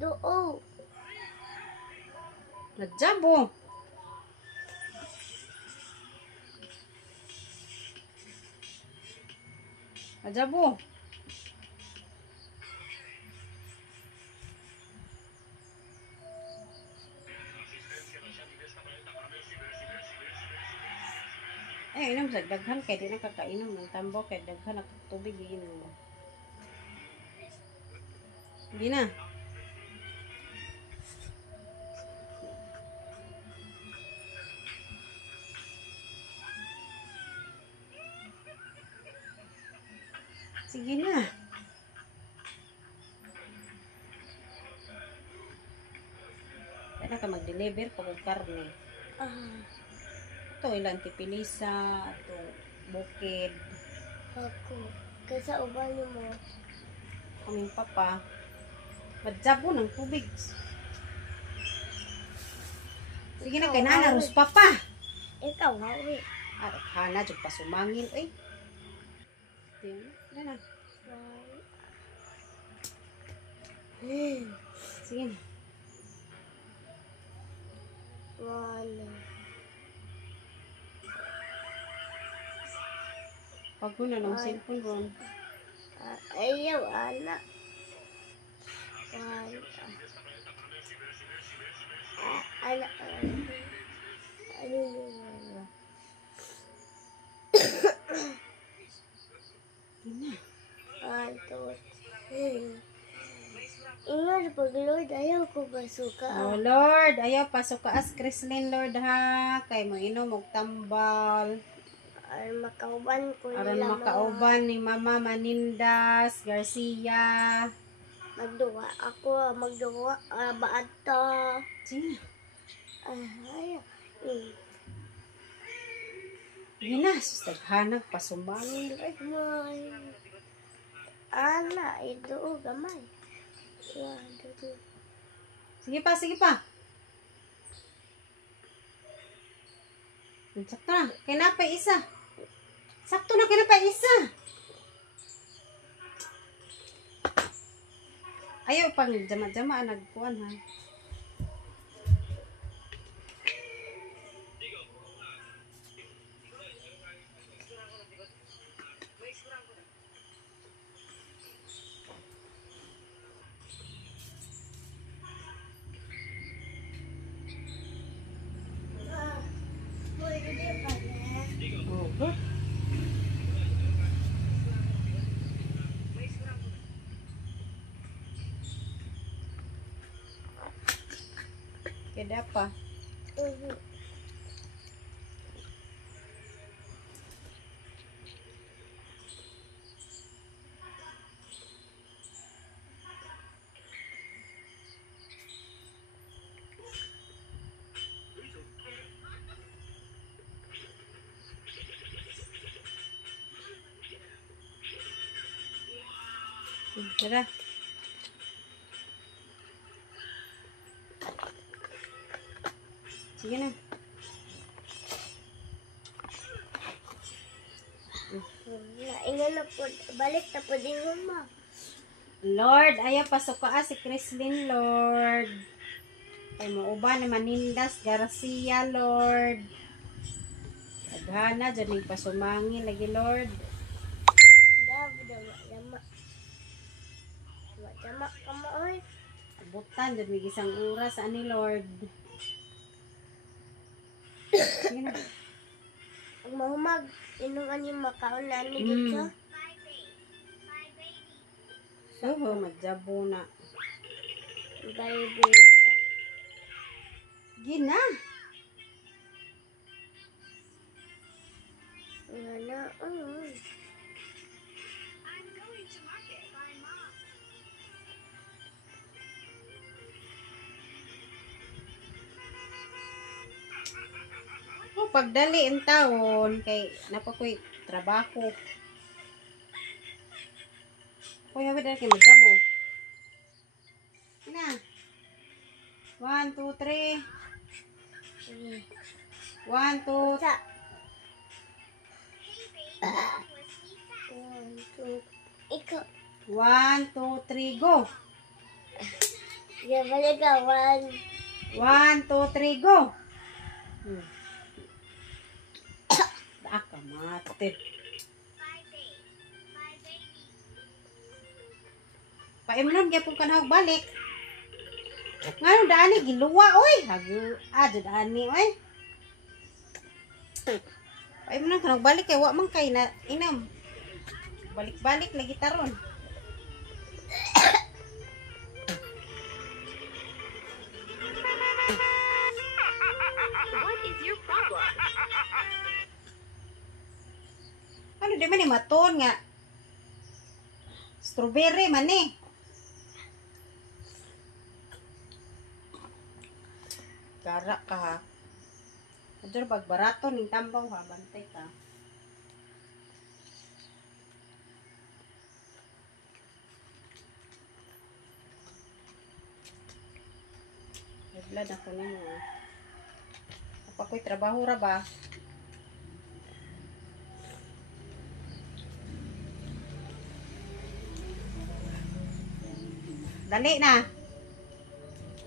Adoo. Najabo. Najabo. Ay, inom sa daghan kay di na kakainom ng tambo kay daghan na tubig iinom. Hindi na. Sige na. Kaya na ka mag-deliver pag karne. Ito ilang tipilisa, ito bukid. Ako. Kasi uban mo. Kaming papa. Madjabo ng tubig. Sige na kay nana Rus papa. Ikaw, hawi. At hana jud pa sumangil ay. Diyan na. Sige na. Pag ko na ng cellphone ron. Ayaw, anak. Anak. Ingat pag Lord, ayaw ko basuka. Oh Lord, ayaw pasuka as Chrislyn Lord ha. Kay mo inom og tambal. Aron makauban ko nila. Aron makauban ni Mama Manindas Garcia. Magduwa ako, magduwa baato. Sige. Ayaw. Gina, taghanag pasumangil ay. May. Ana, ito gamay. Sige pa, sige pa. Sakto na, kinapay isa. Sakto na, kinapay isa. Ayaw pang jama-jama nagkuhan ha. Oh, keda pa. Tara. Sige na. Ingan na po, balik na po din mo. Lord, ayaw pasok ka si Chrislyn, Lord. Ay mo uban ni Manindas Garcia, Lord. Taghana, dyan yung pasumangin lagi, Lord. Dama ka mo, oy. Abutan, dyan may isang oras, ani, Lord. Sige na. Ang mahumag, inungan yung makaon na ni dito. So, madjabo na. Baby. Gina. Ano, Pagdali ang taon, kay napakoy trabaho. Kuya, wala kayo madjabo. Gina. 1, 2, 3. 1, 2, 3. Ikaw. 1, 2, 3, go. Ya, balik ka. 1, 2, 3, go! Aka, mate. Paimnon kaya pong kanahog balik. Ngayon, daani, giluwa, oy. Daani, oy. Paimnon kanahog balik, kaya wak man kay na inam. Balik-balik lagi taron. What is your problem? Ano, di man maton nga. Strawberry man eh. Gara ka ha. Adyo pag barato ning tambaw ha, bantay ka. Blood ako nimo. Apa ko'y trabaho ra ba? Dali na.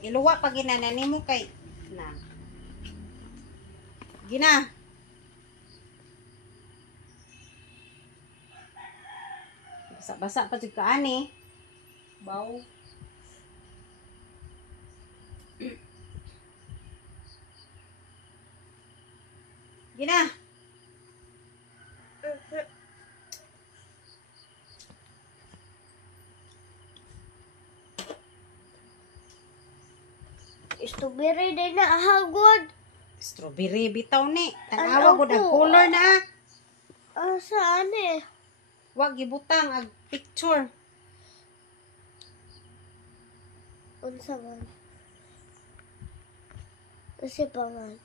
Iluwa pag ginanani mo kay na. Gina. Basa-basa pa jud kaani. Baw. Gina. Strawberry din na hagod. Strawberry bitaw ni. Ano Tanawa gud ang po? color na. Saan eh? Wag gibutang ag picture. Unsa man? Kasi pangan.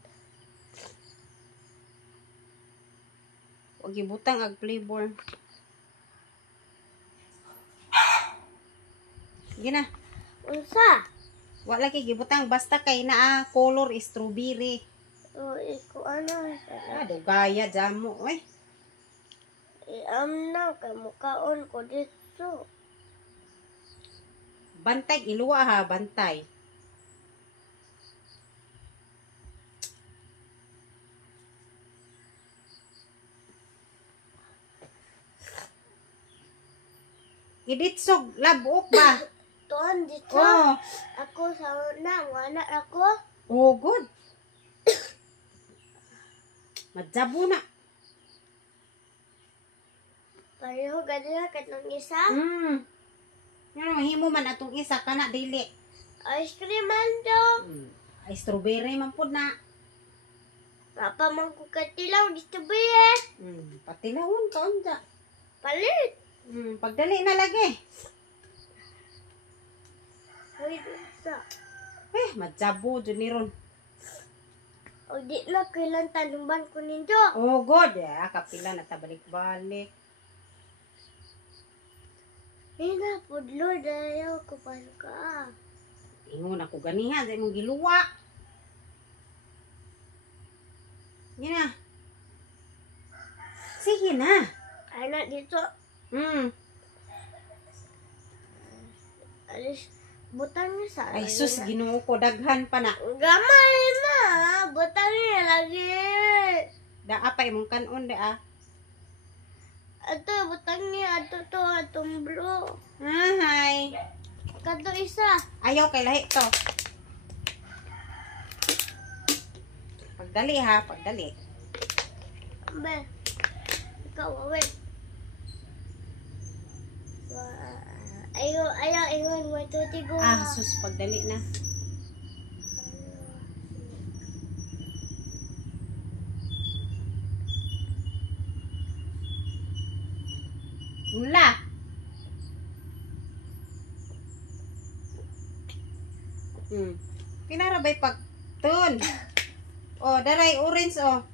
Wag gibutang ag flavor. Gina. Unsa? Wala kay gibutang basta kay naa color strawberry. O, iko ano? Dugaya jamo oy. Na, kay mukaon ko dito. Bantay iluwa ha, bantay. Iditsog labok ba? Tuan dito. Oh. Ako sa una, wala ako. Oh, good. Madzabo na. Pareho ganila katong isa. Ano, himo man atong isa kana dili. Ice cream man do. Ay strawberry man pud na. Papa man ko katilaw dito ba? Patilawon ka unta. Palit. Pagdali na lagi. Ay, isa. Madzabo jud ni ron. O di na kailan tanumban ko ninyo. Oh, good. Kapila na tabalik-balik. Na, pudlo, dayaw ko pa ka. Ingon ako ganihan, sa imong giluwa. Gina. Sige na. Anak dito, alis, butang niya sa Ay sus, Ginoo ko, daghan pa na. gamay na, butang niya lagi. Daa pa imong kanon, daa. Ato, butang niya, ato, atong blue. Hi. Kato isa. Ayaw kay lahi to. Pagdali ha, pagdali. Be, ikaw, awit. Ayaw, ingon, matuti ko. Sus, pagdali na. Mula. Pinarabay pagtun. Oh, daray orange oh.